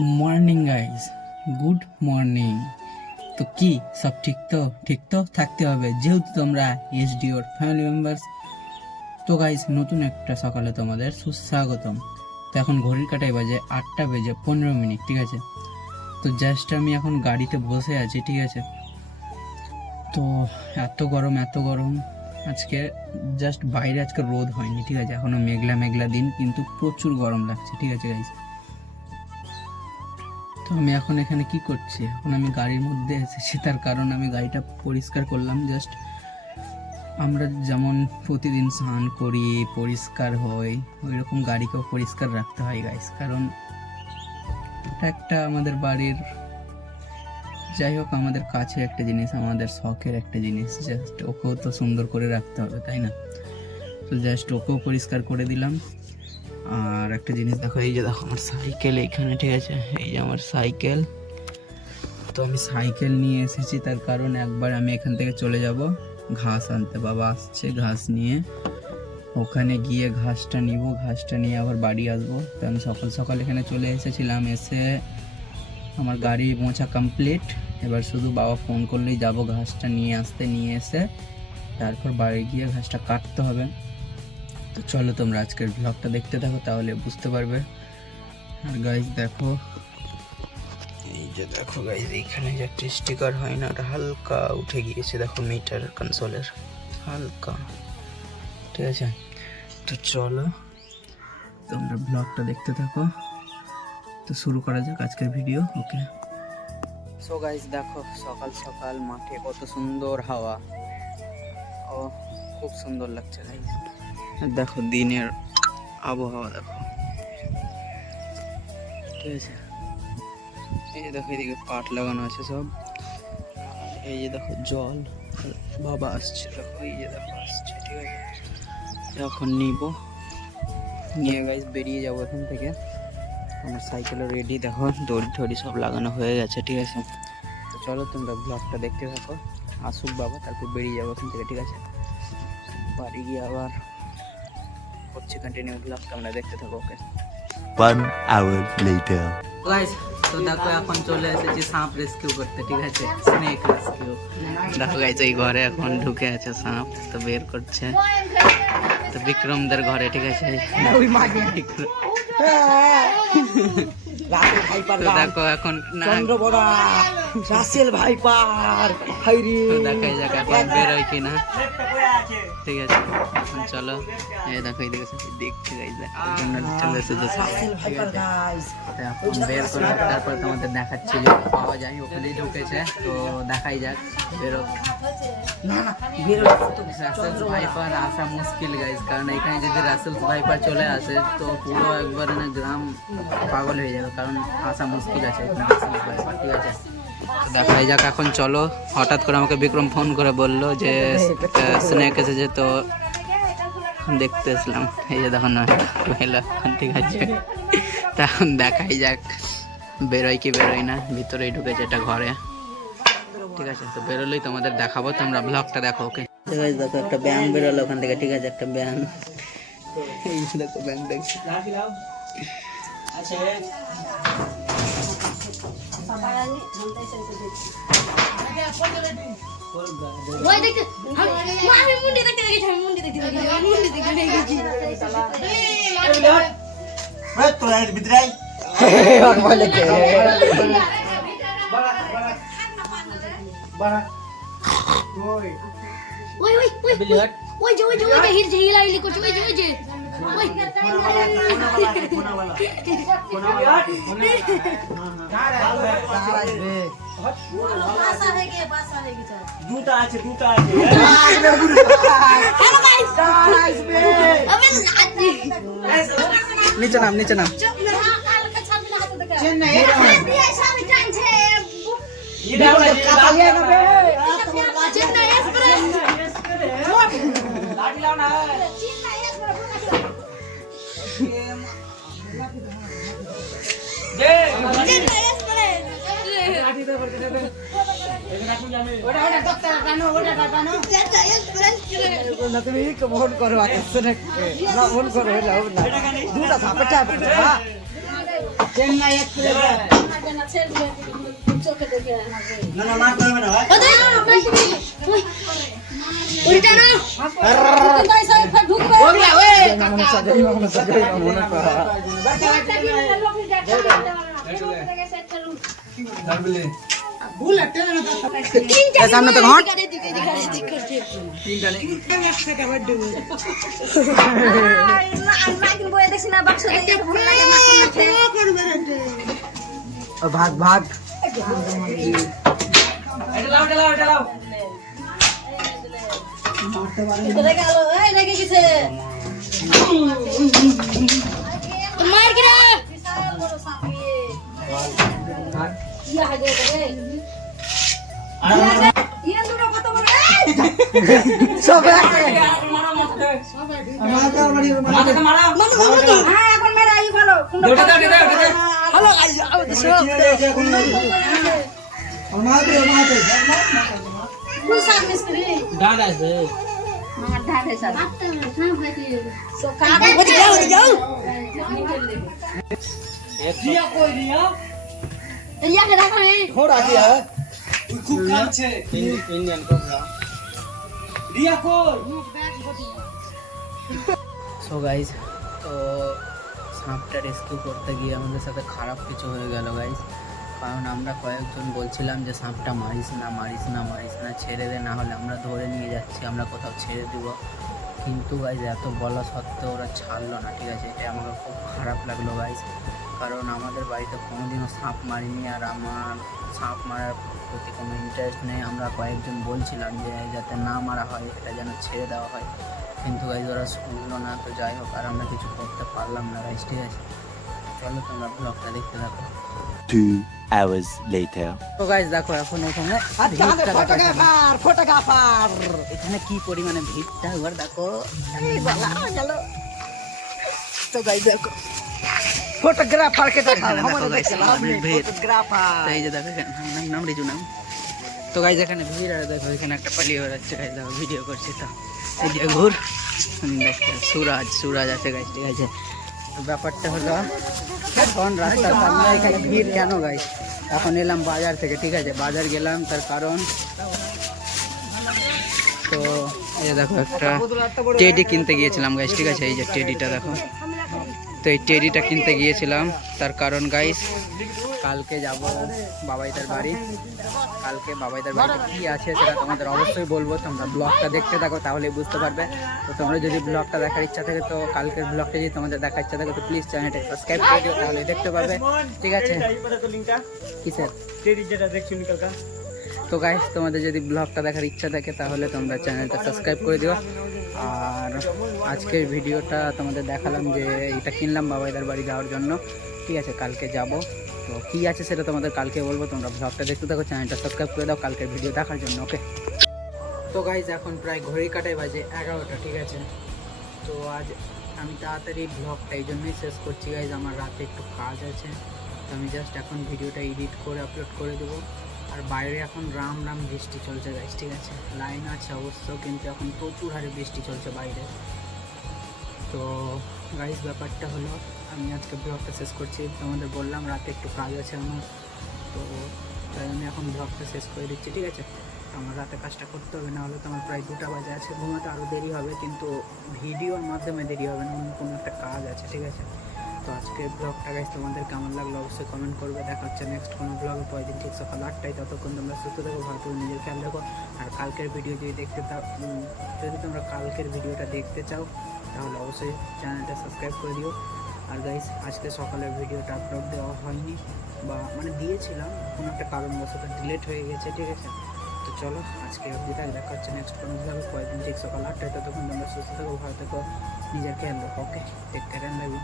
Morning guys, good morning. তো কি সব ঠিক তো থাকতে হবে, যেহেতু তোমরা এসডি ওর ফ্যামিলি মেম্বার্স। তো গাইস, নতুন একটা সকালে তোমাদের সুস্বাগতম। তো এখন ঘড়ির কাঁটায় বাজে 8টা বেজে 15 মিনিট, ঠিক আছে। তো জাস্ট আমি এখন গাড়িতে বসে আছি, ঠিক আছে। তো এত গরম আজকে, জাস্ট বাইরে আজকে রোদ হয়নি, ঠিক আছে। এখনো মেঘলা মেঘলা দিন, কিন্তু প্রচুর গরম লাগছে, ঠিক আছে গাইস। তো আমি এখন এখানে কি করছি, এখন আমি গাড়ির মধ্যে এসেছি, তার কারণ আমি গাড়িটা পরিষ্কার করলাম। জাস্ট আমরা যেমন প্রতিদিন স্নান করি, পরিষ্কার হই, ওই রকম গাড়িকেও পরিষ্কার রাখতে হয় গাইস, কারণ এটা একটা আমাদের বাড়ির, যাই হোক আমাদের কাছে একটা জিনিস, আমাদের শখের একটা জিনিস। জাস্ট ওকেও তো সুন্দর করে রাখতে হবে, তাই না? তো জাস্ট ওকেও পরিষ্কার করে দিলাম। আর একটা জিনিস দেখো, এই যে দেখো আমার সাইকেল এইখানে, ঠিক আছে। এই যে আমার সাইকেল। তো আমি সাইকেল নিয়ে এসেছি, তার কারণ একবার আমি এখান থেকে চলে যাব ঘাস আনতে। বাবা আসছে ঘাস নিয়ে, ওখানে গিয়ে ঘাসটা নিয়ে আবার বাড়ি আসবো। তো আমি সকাল সকাল এখানে চলে এসেছিলাম, এসে আমার গাড়ি মোছা কমপ্লিট। এবার শুধু বাবা ফোন করলেই যাব ঘাসটা নিয়ে আসতে, নিয়ে এসে তারপর বাড়ি গিয়ে ঘাসটা কাটতে হবে। তো চলো তোমরা আজকের ব্লগটা দেখতে থাকো, তাহলে বুঝতে পারবে। আর গাইজ দেখো, এই যে দেখো গাইজ, এইখানে যে একটা স্টিকার হয় না, ওটা হালকা উঠে গিয়েছে, দেখো মিটার কনসোলের হালকা, ঠিক আছে। তো চলো তোমরা ব্লগটা দেখতে থাকো। তো শুরু করা যাক আজকের ভিডিও, ওকে। সো গাইজ দেখো, সকাল সকাল মাঠে কত সুন্দর হাওয়া, ও খুব সুন্দর লাগছে গাইজ। দেখো দিনের আবহাওয়া দেখো, ঠিক আছে। এই যে দেখো এদিকে পাট লাগানো আছে সব, এই যে দেখো জল, বাবা আসছে দেখো, এই যে দেখো আসছে, ঠিক আছে। এখন নিয়ে গাইজ বেরিয়ে যাবো এখান থেকে। আমার সাইকেলও রেডি, দেখো দড়ি ঠড়ি সব লাগানো হয়ে গেছে, ঠিক আছে। তো চলো তোমরা ব্লগটা দেখতে থাকো, আসুক বাবা, তারপর বেরিয়ে যাবো এখান থেকে, ঠিক আছে। বাড়ি গিয়ে আবার করছি কন্টিনিউ, ব্লগটা আমরা দেখতে থাকো, ওকে। 1 hour later. গাইস, তো দেখো এখন চলে এসেছি সাপ রেস্কিউ করতে, ঠিক আছে, স্নেক রেস্কিউ। দেখো গাইস, এই ঘরে এখন ঢুকে আছে সাপ, তো বের করছে। তো বিক্রমদের ঘরে, ঠিক আছে। তো দেখো এখন রাসেল ভাইপার, দেখাই যাক এখন বেরোয় কিনা, ঠিক আছে। এখন চলো, এই দেখো এইদিকে দেখছি গাইস, চলে এসেছে, ঠিক আছে। এখন বের করে তারপর তোমাদের দেখাচ্ছি যে পাওয়া যায়, ওখানেই ঢুকেছে। তো দেখাই যাক, রাসেল ভাইপার আসা মুশকিল গাইস, কারণ এখানে যদি রাসেল ভাইপার চলে আসে তো পুরো একবারে না গ্রাম পাগল হয়ে যাবে, কারণ আসা মুশকিল আছে এখানে রাসেল ভাইপার, ঠিক আছে। দেখাই যাক এখন, চলো। হঠাৎ করে আমাকে বিক্রম ফোন করে বললো যে স্নেক এসেছে, তো দেখতে এসলাম। এই যে দেখো না মহিলা, ঠিক আছে। তখন দেখাই যাক বেরোয় কি বেরোয় না, ভিতরেই ঢুকেছে এটা ঘরে, ঠিক আছে। তো বেরোলেই তোমাদের দেখাবো, তোমরা ব্লগটা দেখো, ওকে। দেখো একটা ব্যাং বেরোলো ওখান থেকে, ঠিক আছে, একটা ব্যাং। এই দেখো ব্যাং দেখছি। দুটা আছে নিচে নাম তুমি ফোন করো, ফোন করো, দুটা সাপেটা চেন্নাই এক্সপ্রেস না না মার করবে না ভাই ওগলা ওই মনে সাজাই মনে করা সামনে তো ঘট ভাগ ভাগ সব थोड़ा दिया खूब काम छे इंडियन कोबरा रिया को সো গাইজ তো সাপটা রেস্কিউ করতে গিয়ে আমাদের সাথে খারাপ কিছু হয়ে গেল গাইজ, কারণ আমরা কয়েকজন বলছিলাম যে সাপটা মারিস না মারিস না মারিস না, ছেড়ে দে, না হলে আমরা ধরে নিয়ে যাচ্ছি, আমরা কোথাও ছেড়ে দেব। কিন্তু গাইজ এত বলা সত্ত্বেও ওরা ছাড়লো না, ঠিক আছে, এটা আমাকে খুব খারাপ লাগলো গাইজ, কারণ আমাদের বাড়িতে কোনোদিনও সাপ মারিনি আর আমার সাপ মারার প্রতি কোনো ইন্টারেস্ট নেই। আমরা কয়েকজন বলছিলাম যে যাতে না মারা হয়, এটা যেন ছেড়ে দেওয়া হয়, কিন্তু গাইজ ওরা শুনলো না। তো যাই হোক, আর আমরা কিছু করতে পারলাম না গাইজ, ঠিক আছে। চলো তোমরা ব্লগটা দেখতে থাকো। 2 hours later. তো গাইজ দেখো এখন এখানে ফটোগ্রাফার এখানে কি পরিমাণে ভিড়টা একবার দেখো। তো গাইজ দেখো फोटोग्राफर के देखा এখানে দেখো हमारे guys, देखे আমাদের ভিড়। फोटोग्राफर তো এই যে দেখো এখানে নাম রিজু নাম। তো গাইজ এখানে ভিড়, আর দেখো এখানে একটা পালিয়ে বেড়াচ্ছে গাইজ, দেখো ভিডিও করছি। তো এই যে ঘুর দেখো সুরাজ আছে গাইজ, ঠিক আছে। তো ব্যাপারটা হলো এখন রাস্তার সামনে এখানে ভিড় কেন গাইজ, এখন এলাম বাজার থেকে, ঠিক আছে, বাজার গেলাম তার কারণ, তো এই যে দেখো একটা টেডি কিনতে গিয়েছিলাম গাইজ, ঠিক আছে, এই যে টেডিটা দেখো। তো এই টেডিটা কিনতে গিয়েছিলাম তার কারণ গাইজ কালকে যাব বাবাইদার বাড়ি, কালকে বাবাইদার বাড়িতে কী আছে সেটা তোমাদের অবশ্যই বলবো, তোমরা ব্লগটা দেখতে থাকো তাহলে বুঝতে পারবে। তো তোমরা যদি ব্লগটা দেখার ইচ্ছা থাকে, তো কালকের ব্লগটা যদি তোমাদের দেখার ইচ্ছা থাকে তো প্লিজ চ্যানেলটা সাবস্ক্রাইব করে দিও, তাহলে দেখতে পারবে, ঠিক আছে। কিসের तेरी जेटा देखछु निकल का তো গাইস তোমাদের যদি ব্লগটা দেখার ইচ্ছা থাকে তাহলে তোমরা চ্যানেলটা সাবস্ক্রাইব করে দিও। আর আজকের ভিডিওটা তোমাদের দেখালাম যে এটা কিনলাম বাবাইদার বাড়ি যাওয়ার জন্য, ঠিক আছে, কালকে যাব। তো কী আছে সেটা তোমাদের কালকে বলবো, তোমরা ব্লগটা দেখতে থাকো, চ্যানেলটা সাবস্ক্রাইব করে দাও কালকের ভিডিও দেখার জন্য, ওকে। তো গাইজ এখন প্রায় ঘড়ি কাটায় বাজে 11টা, ঠিক আছে। তো আজ আমি তাড়াতাড়ি ব্লগটা এই জন্যই শেষ করছি গাইজ, আমার রাতে একটু কাজ আছে, তো আমি জাস্ট এখন ভিডিওটা এডিট করে আপলোড করে দেবো। আর বাইরে এখন রাম বৃষ্টি চলছে গাইজ, ঠিক আছে, লাইন আছে অবশ্য, কিন্তু এখন প্রচুর হারে বৃষ্টি চলছে বাইরে। তো গাইজ ব্যাপারটা হলো আমি আজকে ব্লগটা শেষ করছি, তোমাদের বললাম রাতে একটু কাজ আছে আমার, তো তাই আমি এখন ব্লগটা শেষ করে দিচ্ছি, ঠিক আছে। আমার রাতে কাজটা করতে হবে, না হলে তো আমার প্রায় 2টা বাজে আছে, ঘুমাতে আরও দেরি হবে, কিন্তু ভিডিওর মাধ্যমে দেরি হবে না, অন্য কোনো একটা কাজ আছে, ঠিক আছে। তো আজকের ব্লগটা গাইজ তোমাদের কেমন লাগলো অবশ্যই কমেন্ট করবে। দেখা হচ্ছে নেক্সট কোনো ব্লগে পরের দিন ঠিক সকাল 8টায়। ততক্ষণ তোমরা সুস্থ থাকো, ভালো করে নিজের খেয়াল রাখো। আর কালকের ভিডিও যদি যদি তোমরা কালকের ভিডিওটা দেখতে চাও তাহলে অবশ্যই চ্যানেলটা সাবস্ক্রাইব করে দিও। আর গাইজ আজকে সকালের ভিডিওটা আপলোড দেওয়া হয়নি, বা মানে দিয়েছিলাম, কোনো একটা কারণবশত ডিলেট হয়ে গেছে, ঠিক আছে। তো চলো আজকে অবধি থাক, দেখা হচ্ছে নেক্সট কোনো ব্লগে পরের দিন ঠিক সকাল 8টায়। ততক্ষণ তোমরা সুস্থ থাকো, ভালো থেকো, নিজের খেয়াল রাখো, okay, take care and love you.